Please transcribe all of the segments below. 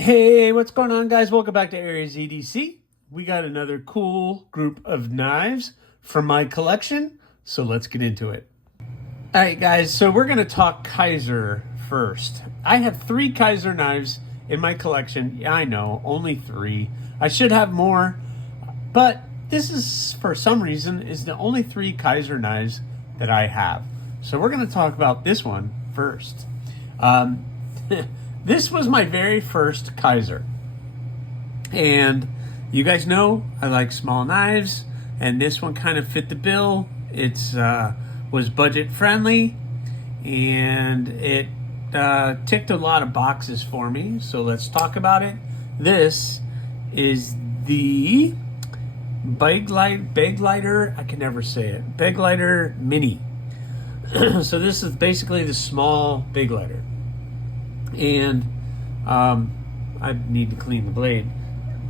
Hey, what's going on, guys? Welcome back to AriesEDC. We got another cool group of knives from my collection, so let's get into it. All right, guys, so we're going to talk Kizer first. I have 3 Kizer knives in my collection. Yeah, I know, only 3. I should have more, but this is, for some reason, is the only 3 Kizer knives that I have. So we're going to talk about this one first. This was my very first Kizer. And you guys know I like small knives, and this one kind of fit the bill. It's was budget friendly, and it ticked a lot of boxes for me. So let's talk about it. This is the Baglighter, I can never say it, Baglighter Mini. So this is basically the small Baglighter. And I need to clean the blade.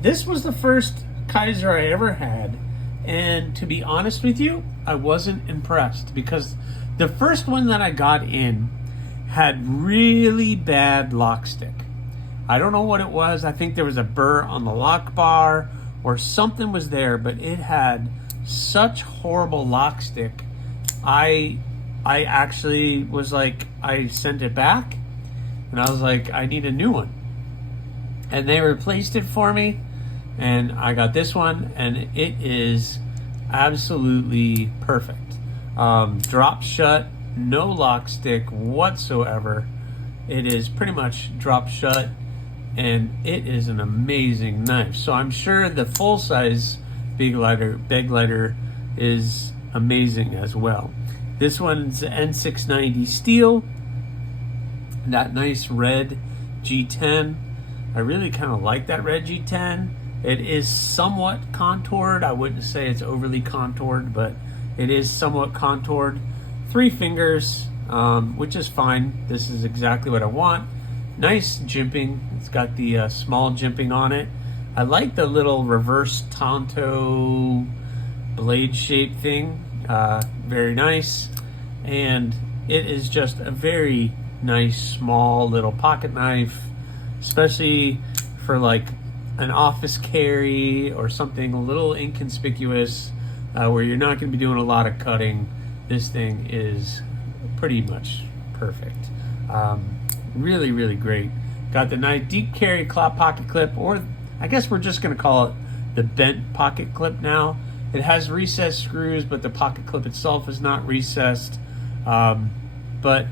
This was the first Kizer I ever had, and to be honest with you, I wasn't impressed because the first one that I got in had really bad lock stick. I don't know what it was. I think there was a burr on the lock bar or something was there, but it had such horrible lock stick. I actually was like, I sent it back. And I was like, I need a new one. And they replaced it for me. And I got this one. And it is absolutely perfect. Drop shut. No lock stick whatsoever. It is pretty much drop shut. And it is an amazing knife. So I'm sure the full-size Baglighter is amazing as well. This one's N690 steel. That nice red G10. I really kind of like that red G10. It is somewhat contoured. I wouldn't say it's overly contoured, but it is somewhat contoured. 3 fingers, which is fine. This is exactly what I want. Nice jimping. It's got the small jimping on it. I like the little reverse Tonto blade shape thing. Very nice. And it is just a very nice small little pocket knife, especially for like an office carry or something a little inconspicuous where you're not going to be doing a lot of cutting. This thing is pretty much perfect. Really, really great. Got the nice deep carry claw pocket clip, or I guess we're just going to call it the bent pocket clip now. It has recessed screws, but the pocket clip itself is not recessed. But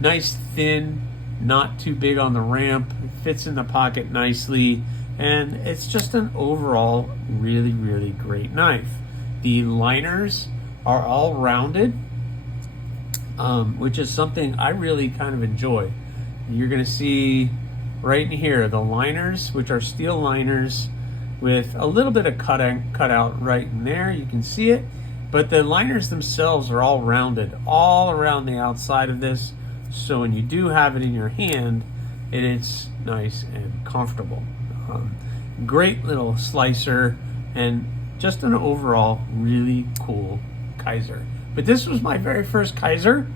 nice, thin, not too big on the ramp. It fits in the pocket nicely, and it's just an overall really, really great knife. The liners are all rounded, which is something I really kind of enjoy. You're going to see right in here the liners, which are steel liners with a little bit of cut out right in there. You can see it, but the liners themselves are all rounded all around the outside of this. So when you do have it in your hand, it is nice and comfortable. Great little slicer, and just an overall really cool Kizer. But this was my very first Kizer,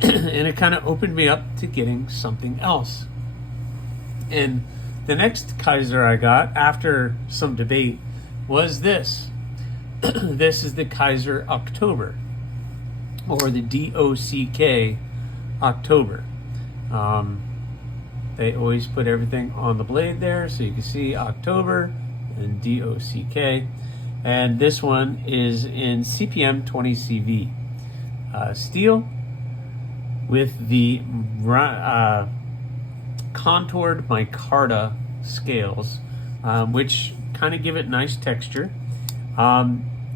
and it kind of opened me up to getting something else. And the next Kizer I got, after some debate, was this. This is the Kizer October, or the DOCK October. They always put everything on the blade there, so you can see October and DOCK. And this one is in CPM 20CV steel with the contoured micarta scales, which kind of give it nice texture.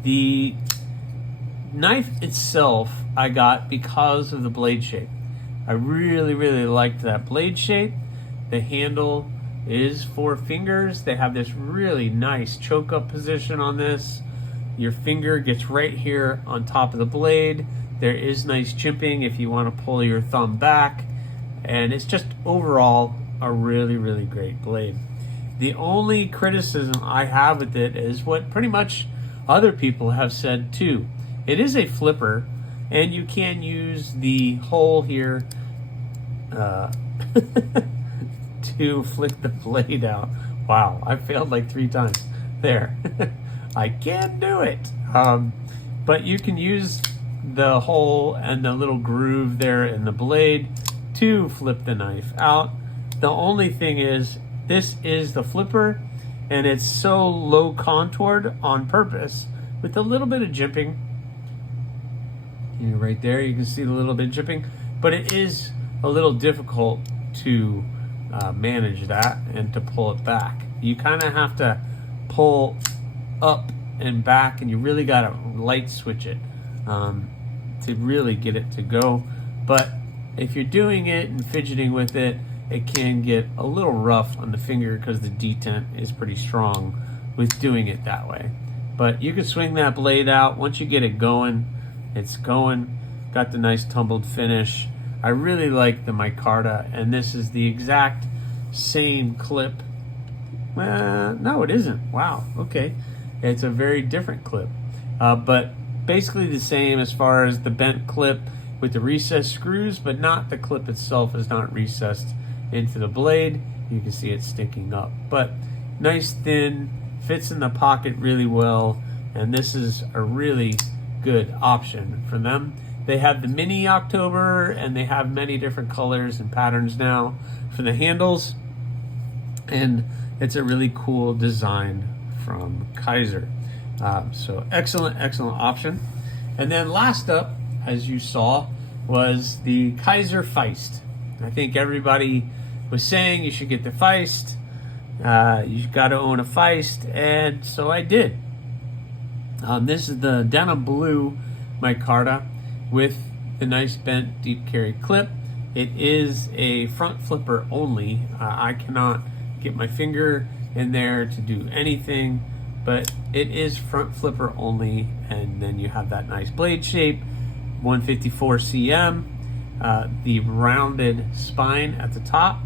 The knife itself I got because of the blade shape. I really, really liked that blade shape. The handle is 4 fingers. They have this really nice choke up position on this. Your finger gets right here on top of the blade. There is nice jimping if you want to pull your thumb back. And it's just overall a really, really great blade. The only criticism I have with it is what pretty much other people have said too. It is a flipper, and you can use the hole here to flick the blade out. Wow, I failed like 3 times. There. I can do it. But you can use the hole and the little groove there in the blade to flip the knife out. The only thing is, this is the flipper, and it's so low contoured on purpose with a little bit of jimping. Right there, you can see the little bit of jimping, but it is a little difficult to manage that and to pull it back. You kind of have to pull up and back, and you really got to light switch it to really get it to go. But if you're doing it and fidgeting with it, it can get a little rough on the finger because the detent is pretty strong with doing it that way. But you can swing that blade out. Once you get it going, it's going. Got the nice tumbled finish. I really like the micarta, and this is the exact same clip. No, it isn't. Wow, okay. It's a very different clip, but basically the same as far as the bent clip with the recessed screws, but not the clip itself is not recessed into the blade. You can see it sticking up, but nice thin, fits in the pocket really well, and this is a really good option for them. They have the mini October, and they have many different colors and patterns now for the handles, and it's a really cool design from Kizer. So excellent option. And then last up, as you saw, was the Kizer Feist. I think everybody was saying you should get the Feist. You got to own a Feist, and so I did. This is the denim blue micarta with the nice bent deep carry clip. It is a front flipper only. I cannot get my finger in there to do anything, but it is front flipper only, and then you have that nice blade shape, 154 cm, the rounded spine at the top.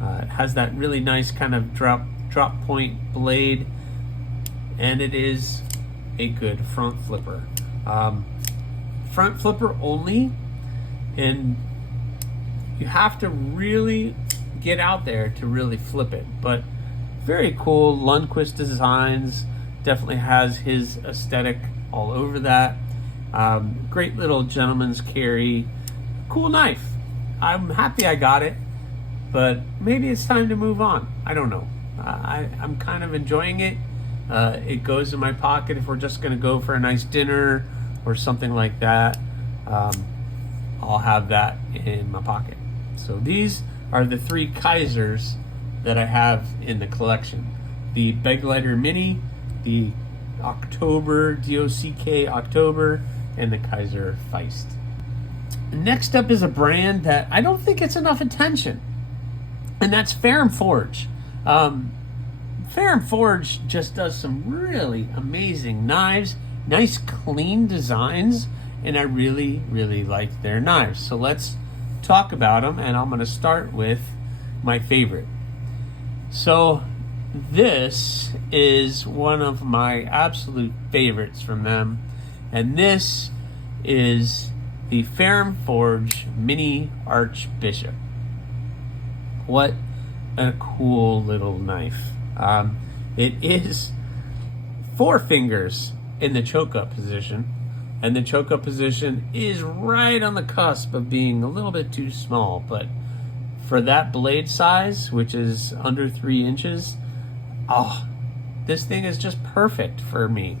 It has that really nice kind of drop point blade, and it is a good front flipper. Front flipper only, and you have to really get out there to really flip it, but very cool. Lundquist Designs definitely has his aesthetic all over that. Great little gentleman's carry, cool knife. I'm happy I got it, but maybe it's time to move on. I don't know. I'm kind of enjoying it. It goes in my pocket if we're just going to go for a nice dinner or something like that. I'll have that in my pocket. So these are the 3 Kizers that I have in the collection. The Begleiter Mini, the October, DOCK October, and the Kizer Feist. Next up is a brand that I don't think gets enough attention, and that's Ferrum Forge. Ferrum Forge just does some really amazing knives, nice clean designs, and I really like their knives. So let's talk about them, and I'm going to start with my favorite. So this is one of my absolute favorites from them, and this is the Ferrum Forge Mini Archbishop. What a cool little knife. It is 4 fingers in the choke-up position, and the choke-up position is right on the cusp of being a little bit too small, but for that blade size, which is under 3 inches, this thing is just perfect for me.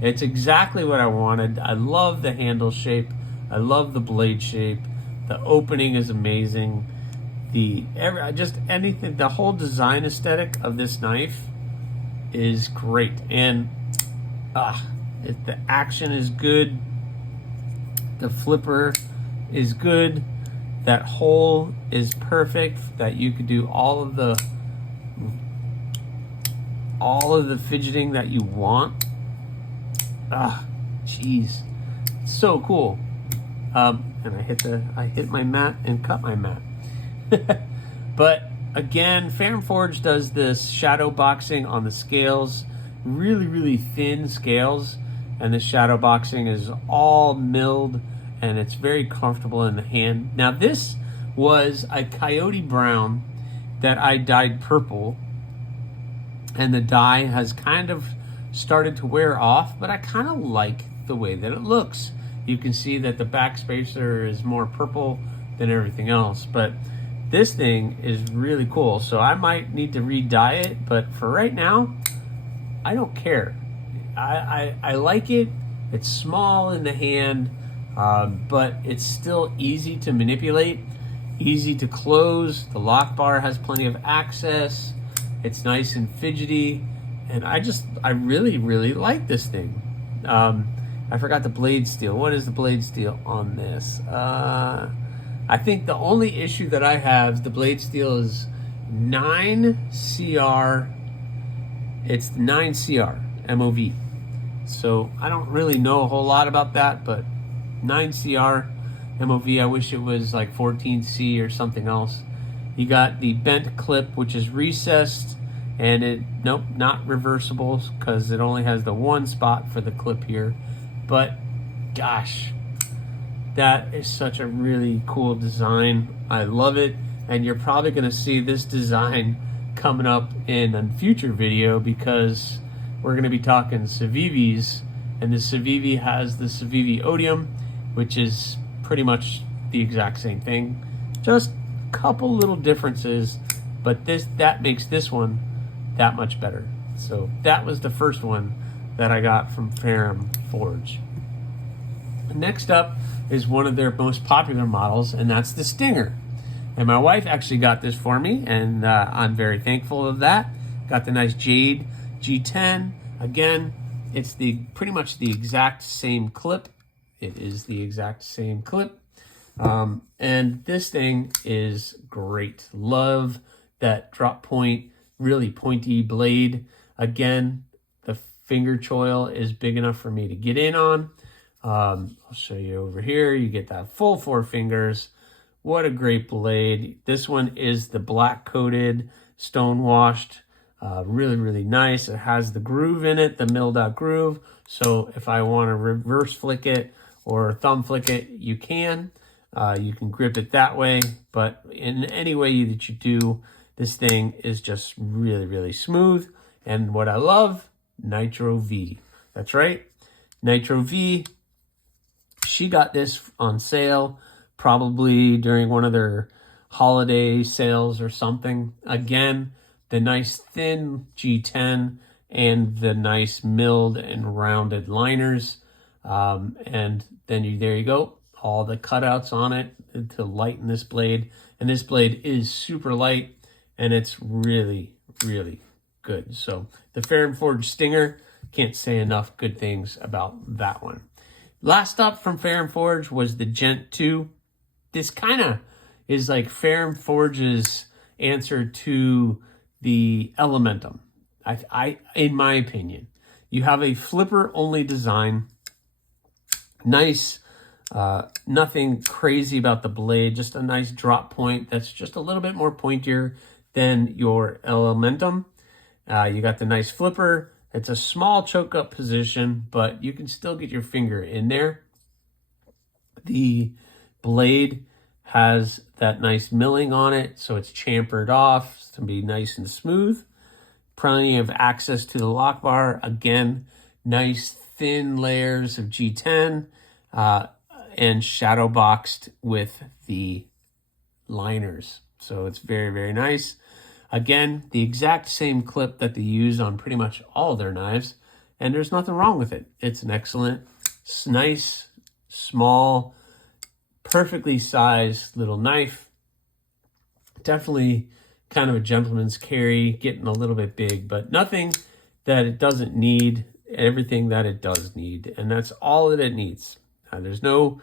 It's exactly what I wanted. I love the handle shape. I love the blade shape. The opening is amazing. The whole design aesthetic of this knife is great, and the action is good. The flipper is good. That hole is perfect. That you could do all of the fidgeting that you want. Jeez, so cool. And I hit my mat and cut my mat. But again, Ferrum Forge does this shadow boxing on the scales, really thin scales, and the shadow boxing is all milled, and it's very comfortable in the hand. Now this was a coyote brown, that I dyed purple, and the dye has kind of started to wear off, but I kind of like the way that it looks. You can see that the back spacer is more purple than everything else, but this thing is really cool. So I might need to re-dye it, but for right now, I don't care. I like it. It's small in the hand, but it's still easy to manipulate, easy to close. The lock bar has plenty of access. It's nice and fidgety, and I really, really like this thing. I forgot the blade steel. What is the blade steel on this? I think the only issue that I have, the blade steel is 9CR. It's 9CR MOV. So I don't really know a whole lot about that, but 9CR MOV, I wish it was like 14C or something else. You got the bent clip, which is recessed, and nope, not reversible, because it only has the one spot for the clip here. But gosh, that is such a really cool design. I love it, and you're probably going to see this design coming up in a future video, because we're going to be talking Civivis, and the Civivi has the Civivi Odium, which is pretty much the exact same thing, just a couple little differences, but that makes this one that much better. So that was the first one that I got from Ferrum Forge. Next up is one of their most popular models, and that's the Stinger. And my wife actually got this for me, and I'm very thankful of that. Got the nice Jade G10. Again, it's pretty much the exact same clip. It is the exact same clip. And this thing is great. Love that drop point, really pointy blade. Again, the finger choil is big enough for me to get in on. I'll show you over here. You get that full 4 fingers. What a great blade. This one is the black coated, stone washed. Really, really nice. It has the groove in it, the milled out groove. So if I want to reverse flick it or thumb flick it, you can. You can grip it that way, but in any way that you do, this thing is just really, really smooth. And what I love, Nitro V. That's right, Nitro V. She got this on sale, probably during one of their holiday sales or something. Again, the nice thin G10 and the nice milled and rounded liners. And then there you go. All the cutouts on it to lighten this blade. And this blade is super light, and it's really, really good. So the Ferrum Forge Stinger, can't say enough good things about that one. Last up from Ferrum Forge was the Gent 2. This kind of is like Ferrum Forge's answer to the Elementum. In my opinion, you have a flipper only design. Nice, nothing crazy about the blade, just a nice drop point that's just a little bit more pointier than your Elementum. You got the nice flipper. It's a small choke up position, but you can still get your finger in there. The blade has that nice milling on it, so it's chamfered off to be nice and smooth. Plenty of access to the lock bar. Again, nice thin layers of G10 and shadow boxed with the liners. So it's very, very nice. Again, the exact same clip that they use on pretty much all their knives, and there's nothing wrong with it. It's an excellent, nice, small, perfectly sized little knife. Definitely kind of a gentleman's carry, getting a little bit big, but nothing that it doesn't need, everything that it does need, and that's all that it needs. There's no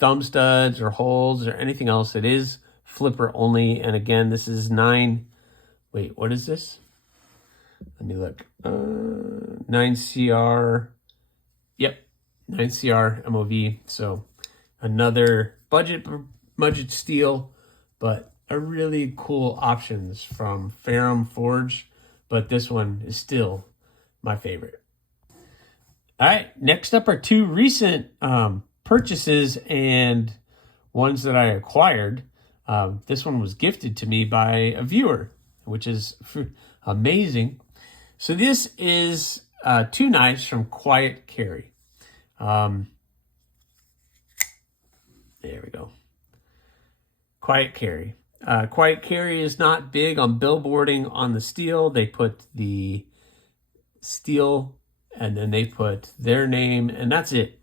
thumb studs or holes or anything else. It is flipper only, and again, this is 9. Wait, what is this? Let me look. 9CR. Yep, 9CR MOV. So another budget steel, but a really cool options from Ferrum Forge. But this one is still my favorite. All right, next up are 2 recent purchases and ones that I acquired. This one was gifted to me by a viewer, which is amazing. So this is 2 knives from Quiet Carry. There we go. Quiet Carry. Quiet Carry is not big on billboarding on the steel. They put the steel and then they put their name and that's it,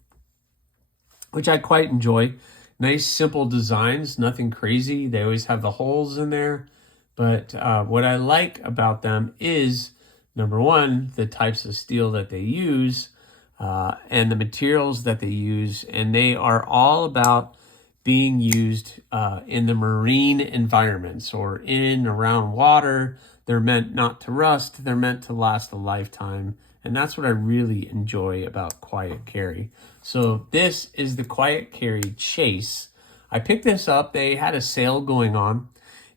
which I quite enjoy. Nice, simple designs, nothing crazy. They always have the holes in there. But what I like about them is, number one, the types of steel that they use and the materials that they use. And they are all about being used in the marine environments or in around water. They're meant not to rust. They're meant to last a lifetime. And that's what I really enjoy about Quiet Carry. So this is the Quiet Carry Chase. I picked this up. They had a sale going on.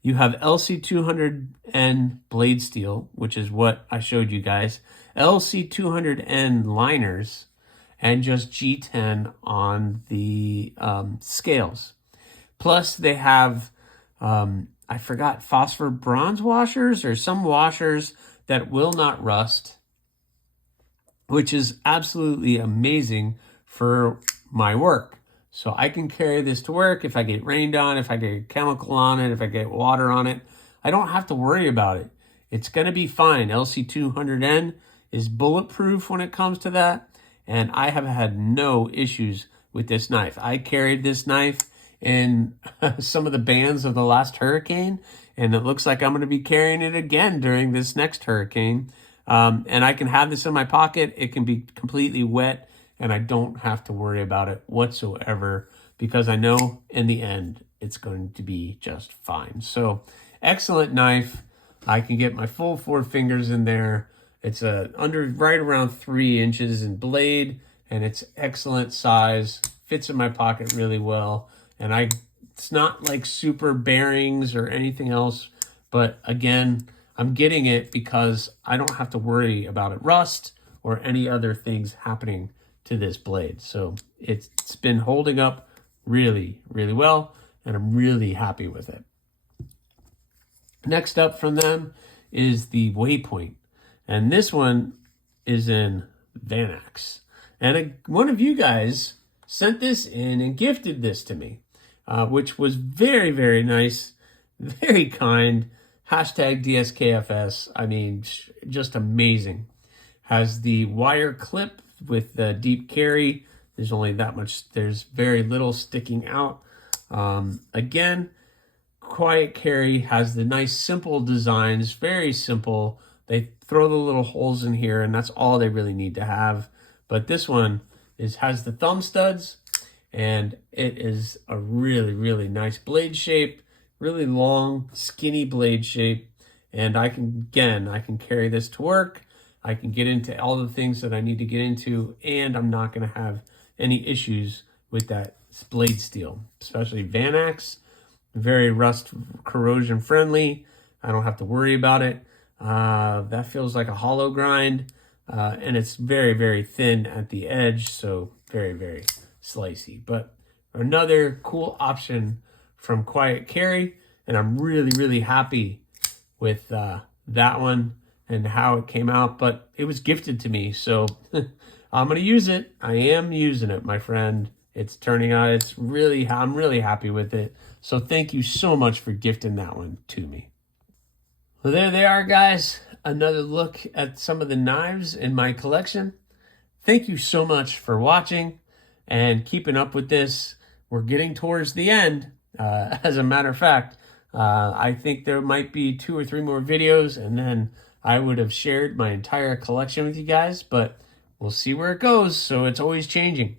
You have LC200N blade steel, which is what I showed you guys. LC200N liners and just G10 on the scales. Plus they have, I forgot, phosphor bronze washers or some washers that will not rust, which is absolutely amazing for my work. So I can carry this to work if I get rained on, if I get chemical on it, if I get water on it. I don't have to worry about it. It's going to be fine. LC200N is bulletproof when it comes to that. And I have had no issues with this knife. I carried this knife in some of the bands of the last hurricane, and it looks like I'm going to be carrying it again during this next hurricane. And I can have this in my pocket. It can be completely wet, and I don't have to worry about it whatsoever because I know in the end it's going to be just fine. So excellent knife. I can get my full 4 fingers in there. It's right around 3 inches in blade, and it's excellent size. Fits in my pocket really well. And it's not like super bearings or anything else, but again, I'm getting it because I don't have to worry about it rust or any other things happening to this blade. So it's been holding up really, really well, and I'm really happy with it. Next up from them is the Waypoint. And this one is in Vanax. And one of you guys sent this in and gifted this to me, which was very, very nice, very kind. Hashtag DSKFS. I mean, just amazing. Has the wire clip with the deep carry. There's only that much. There's very little sticking out. Again, Quiet Carry has the nice, simple designs. Very simple. They throw the little holes in here, and that's all they really need to have. But this one has the thumb studs, and it is a really, really nice blade shape. Really long, skinny blade shape. And I can carry this to work. I can get into all the things that I need to get into, and I'm not going to have any issues with that blade steel, especially Vanax. Very rust corrosion friendly. I don't have to worry about it. That feels like a hollow grind, and it's very, very thin at the edge, so very, very slicey. But another cool option from Quiet Carry, and I'm really, really happy with that one and how it came out, but it was gifted to me, so I'm going to use it. I am using it, my friend. It's turning out, I'm really happy with it. So thank you so much for gifting that one to me. Well, there they are, guys. Another look at some of the knives in my collection. Thank you so much for watching and keeping up with this. We're getting towards the end. As a matter of fact, I think there might be 2 or 3 more videos, and then I would have shared my entire collection with you guys, but we'll see where it goes. So it's always changing.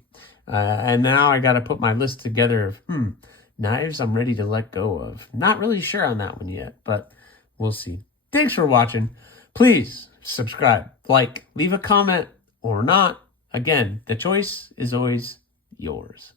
And now I got to put my list together of knives I'm ready to let go of. Not really sure on that one yet, but we'll see. Thanks for watching. Please subscribe, like, leave a comment or not. Again, the choice is always yours.